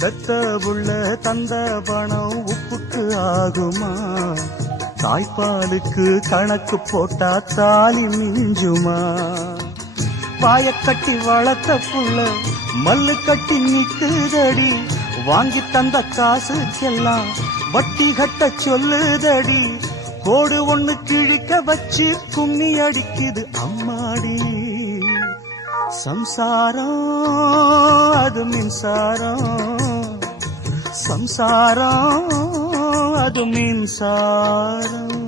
பெத்த புள்ள தந்த பணம் உப்புக்கு ஆகுமா? தாய்ப்பாலுக்கு கணக்கு போட்டா தாலி மிஞ்சுமா? பாயக்கட்டி வளர்த்த புள்ள மல்லு கட்டி நிக்குதடி, வாங்கி தந்த காசுக்கெல்லாம் வட்டி கட்ட சொல்லுதடி. கோடு ஒண்ணு கிழிக்க வச்சு கும்மி அடிக்குது அம்மாடி. சம்சாரம் அது மின்சாரம், சம்சாரம் அது மின்சாரம்.